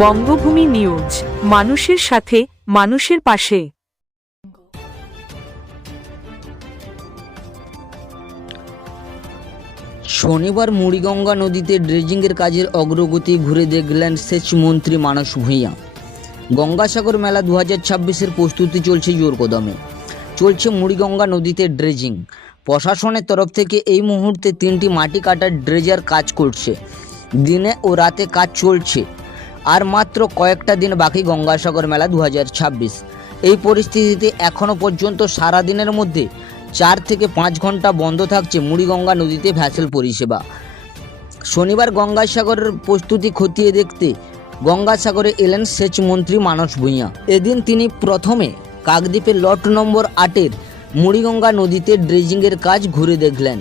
বঙ্গভূমি news, মানুষের সাথে, মানুষের পাশে। শনিবার মুড়িগঙ্গা নদীতে ড্রেজিংয়ের কাজের অগ্রগতি ঘুরে দেখলেন সেচ মন্ত্রী মানস ভূঁইয়া। গঙ্গাসাগর মেলা দু হাজার ছাব্বিশের প্রস্তুতি চলছে জোর কদমে। চলছে মুড়িগঙ্গা নদীতে ড্রেজিং। প্রশাসনের তরফ থেকে এই মুহূর্তে তিনটি মাটি কাটার ড্রেজার কাজ করছে। দিনে ও রাতে কাজ চলছে। আর মাত্র কয়েকটা দিন বাকি গঙ্গাসাগর মেলা দু হাজার ছাব্বিশ। এই পরিস্থিতিতে এখনও পর্যন্ত সারা দিনের মধ্যে চার থেকে পাঁচ ঘণ্টা বন্ধ থাকছে মুড়িগঙ্গা নদীতে ভ্যাসেল পরিষেবা। শনিবার গঙ্গাসাগরের প্রস্তুতি খতিয়ে দেখতে গঙ্গাসাগরে এলেন সেচ মন্ত্রী মানস ভূঁইয়া। এদিন তিনি প্রথমে কাকদ্বীপের লট নম্বর আটের মুড়িগঙ্গা নদীতে ড্রেজিংয়ের কাজ ঘুরে দেখলেন।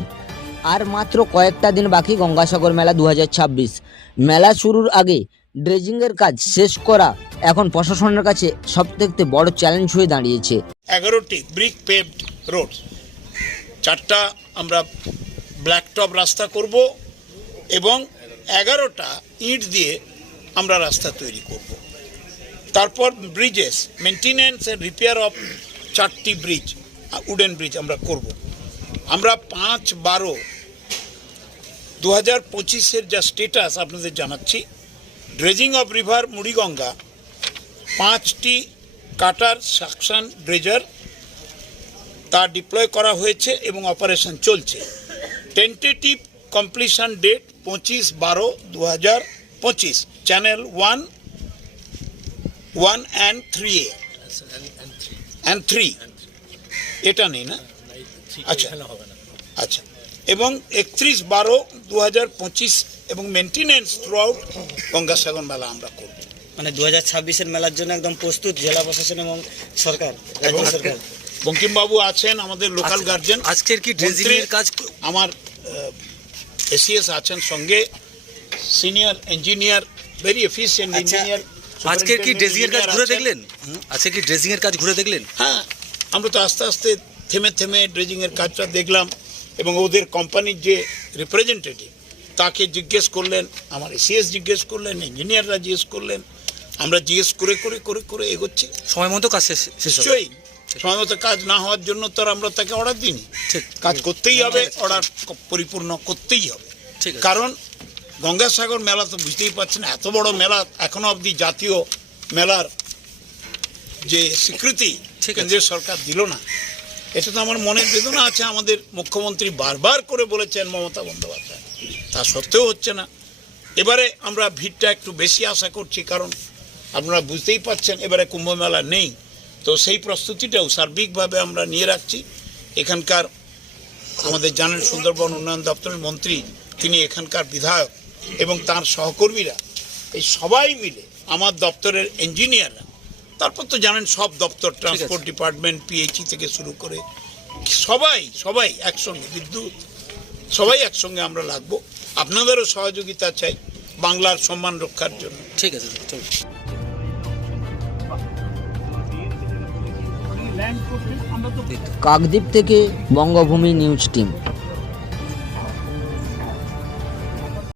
আর মাত্র কয়েকটা দিন বাকি গঙ্গাসাগর মেলা দু হাজার ছাব্বিশ। মেলা শুরুর আগে ড্রেজিংয়ের কাজ শেষ করা এখন প্রশাসনের কাছে সবথেকে বড় চ্যালেঞ্জ হয়ে দাঁড়িয়েছে। এগারোটি ব্রিক পেভড রোড চারটা আমরা ব্ল্যাক টপ রাস্তা করব এবং এগারোটা ইট দিয়ে আমরা রাস্তা তৈরি করব। তারপর bridges maintenance and repair of চারটি ব্রিজ উডেন ব্রিজ আমরা করব। আমরা পাঁচ বারো দু হাজার পঁচিশের যা স্টেটাস আপনাদের জানাচ্ছি ড্রেজিং অফ রিভার মুড়িগঙ্গা পাঁচটি কাটার সাকশন ড্রেজার তা ডিপ্লয় করা হয়েছে এবং অপারেশন চলছে। টেন্টেটিভ কমপ্লিশন ডেট পঁচিশ বারো দু হাজার পঁচিশ channel one one and three A and three এটা নেই না? আচ্ছা। আচ্ছা। এবং একত্রিশ বারো দু হাজার পঁচিশ এবং মেনটেনেন্স থ্রু আউট গঙ্গাসাগর মেলা আমরা করব। মানে দু হাজার ছাব্বিশের মেলার জন্য একদম প্রস্তুত জেলা প্রশাসন এবং সরকার রাজ্য সরকার। বঙ্কিমবাবু আছেন আমাদের লোকাল গার্জেন আজকের কি ড্রেজিং এর কাজ আমার এসিএস আছেন সঙ্গে। Senior engineer very efficient engineer আজকে কি এর কাজ ঘুরে দেখলেন? আজকে কি এর কাজ ঘুরে দেখলেন? হ্যাঁ আমরা তো আস্তে আস্তে থেমে থেমে ড্রেজিং এর কাজটা দেখলাম। এবং ওদের কোম্পানির যে রিপ্রেজেন্টেটিভ তাকে জিজ্ঞেস করলেন আমার এসিএস জিজ্ঞেস করলেন ইঞ্জিনিয়াররা জিজ্ঞেস করলেন আমরা জিজ্ঞেস করে করে করে করে এগোচ্ছি। সময় মতো কাজ নিশ্চয়ই সময় মতো কাজ না হওয়ার জন্য তো আমরা তাকে অর্ডার দিইনি। ঠিক কাজ করতেই হবে অর্ডার পরিপূর্ণ করতেই হবে। ঠিক কারণ গঙ্গাসাগর মেলা তো বুঝতেই পারছেন এত বড় মেলা এখনও অবধি জাতীয় মেলার যে স্বীকৃতি ঠিক কেন্দ্রীয় সরকার দিল না। এটা তো আমার মনের বেদনা আছে, আমাদের মুখ্যমন্ত্রী বারবার করে বলেছেন মমতা বন্দ্যোপাধ্যায়। তা সত্ত্বেও হচ্ছে না। এবারে আমরা ভিড়টা একটু বেশি আশা করছি, কারণ আপনারা বুঝতেই পারছেন, এবারে কুম্ভ মেলা নেই। তো সেই প্রস্তুতিটাও সার্বিকভাবে আমরা নিয়ে রাখছি। এখানকার আমাদের জানেন সুন্দরবন উন্নয়ন দপ্তরের মন্ত্রী, তিনি এখানকার বিধায়ক এবং তার সহকর্মীরা, এই সবাই মিলে, আমার দপ্তরের ইঞ্জিনিয়াররা তারপর তো জানেন সব দপ্তর ট্রান্সপোর্ট ডিপার্টমেন্ট পিএইচই থেকে শুরু করে সবাই সবাই একসঙ্গে বিদ্যুৎ সবাই একসঙ্গে আমরা লাগবো। আপনাদেরও সহযোগিতা চাই বাংলার সম্মান রক্ষার জন্য। ঠিক আছে চলুন। কাকদ্বীপ থেকে বঙ্গভূমি নিউজ টিম।